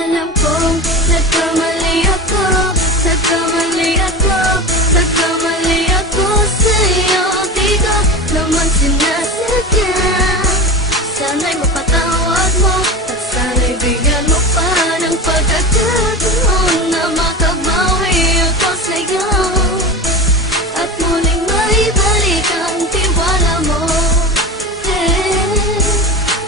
Alam kong nagkamali ako, nagkamali ako, nagkamali ako sa'yo. Di ko naman sinasadya. Sana'y mapatawad mo at sana'y bigyan mo pa ng pagkakataon na makabawi ako sa'yo at muling maibalik ang tiwala mo.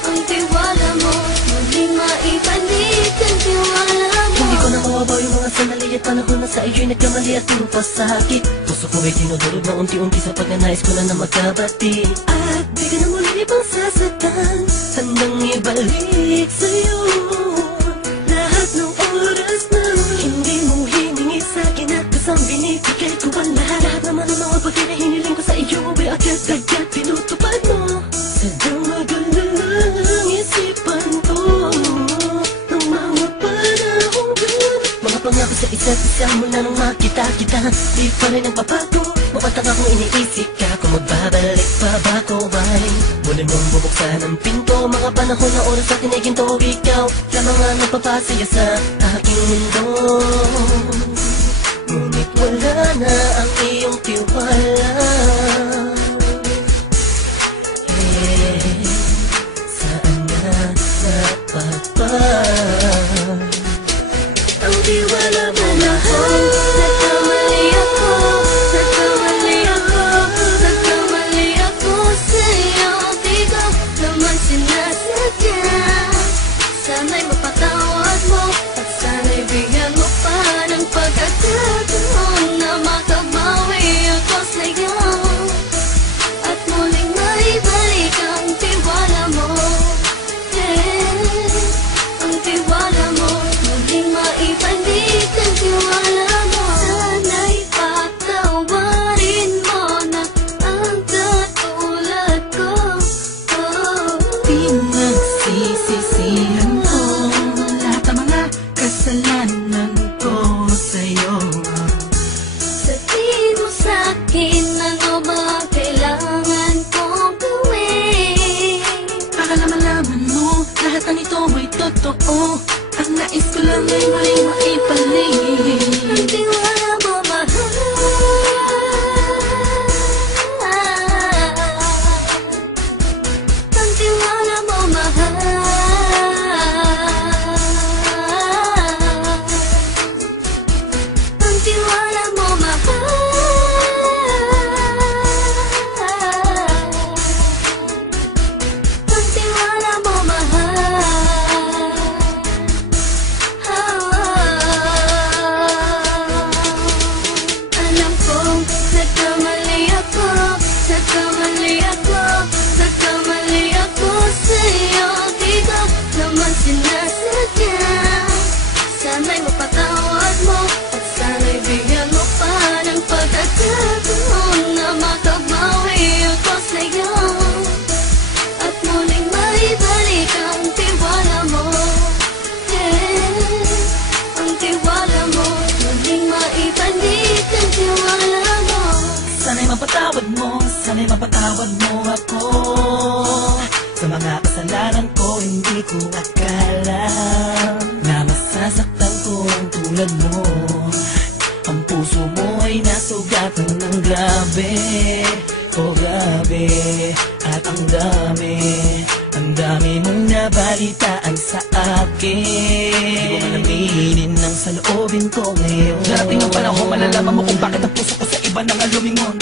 Ang tiwala mo, muling maibalik ang tiwala mo. Hindi ko na mawabaw yung mga sandali at panahon na sa iyo'y nagkamali at puro pasakit. Puso ko ay tinudurog na unti-unti sa pagnanais ko na magkabati. At di ka na muli pang sasaktan, handang ibalik sa'yo lahat ng oras na hindi mo hiningi sa'kin at kasang binibigay ko ang lahat. Naman ang mga bagay na hiniling ko sa iyo ay agad-agad tinutupad mo. Sadyang magalang isipan ko ng mga panahon dyan. Mga pangako sa isa't isa mula nung makita kita, di pa rin nagbabago. Mapatang akong iniisip ka kung magbabalik pa ba ko ay muli mong bubuksan ang pinto. Mga panahon na oras sa tiniginto, ikaw lamang ang nagpapasaya sa aking mundo. Ngunit wala na ang iyong tiwala. Saan na napagpag ang tiwala mo mahal? Nagkamali ako, nagkamali ako, nagkamali ako sa'yo. Di ko naman sinasadya. Sana'y mapatawad mo at sana'y bigyan mo pa ng pagkakataon na makabawi ako sa'yo at muling maibalik ang tiwala mo. Ang tiwala mo, muling maibalik ang tiwala mo. Sana'y patawarin mo na ang katulad ko. Pinagsisisihan ko lahat ng mga kasalanan ko sa'yo. Sabihin mo sa'kin ano ba ang kailangan kong gawin Para malaman mo lahat ng ito ay totoo. Ang nais ko lang ay muling maibalik ang tiwala mo, mahal. Ang tiwala mo, mahal. Ang tiwala mo, mahal. Ang tiwala mo, mahal. Alam kong nagkamali ako, nagkamali ako, nagkamali ako sa'yo. Di ko naman sinasadya. Sana'y mapatawad mo at sana'y bigyan mo pa ng pagkakataon na makabawi ako sa'yo at muling maibalik ang tiwala mo. Ang tiwala mo, muling maibalik ang tiwala mo. Sana'y mapatawad mo, sana'y mapatawad mo ako sa mga kasalanan ko. Hindi ko akala na masasaktan ko ang tulad mo. Ang puso mo ay nasugatan ng grabe, oh grabe. At ang dami mong nabalitaan sa akin. Di ko man aminin ang saloobin ko ngayon. Darating ang panahon, malalaman mo kung bakit ang puso ko sa iba nang alumingon.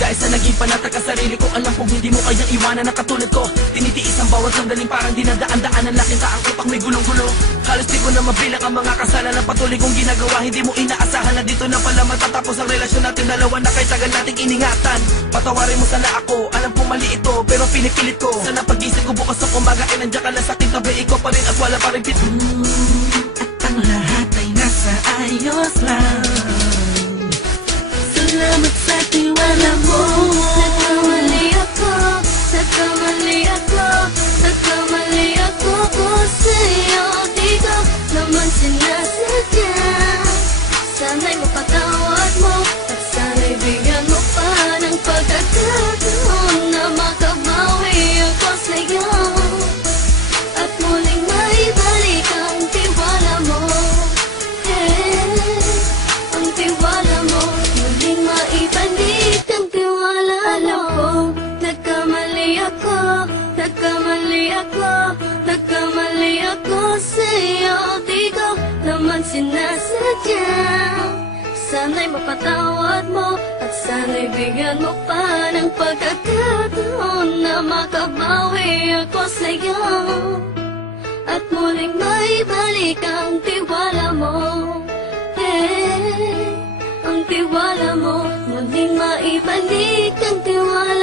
Dahil sa naging panatag ka sarili ko, alam kong hindi mo kayang iwanan na katulad ko. Tinitiis ang bawat sandaling parang dinadaan-daanan. Nakita ang utak may gulong-gulo. Halos di ko na mabilang ang mga kasalanan patuloy kong ginagawa. Hindi mo inaasahan na dito na pala matatapos ang relasyon natin dalawa na kahit tagal nating iningatan. Patawarin mo sana ako, alam kong mali ito pero pinipilit ko. Sana pag-isip ko bukas ng umaga ay nandiyan ka lang sa aking tabi. Ikaw pa rin at wala pa rin at ang lahat ay nasa ayos lang. Salamat sa tiwala mo. Nagkamali ako, nagkamali ako, nagkamali ako sa'yo. Di ko naman sinasadya. Sana'y mapatawad mo at sana'y bigyan mo pa ng pagkakataon na makabawi ako sa'yo at muling maibalik ang tiwala mo. naman sinasadya. Sana'y mapatawad mo at sana'y bigyan mo pa ng pagkakataon na makabawi ako sa'yo at muling maibalik ang tiwala mo. Ang tiwala mo, muling maibalik ang tiwala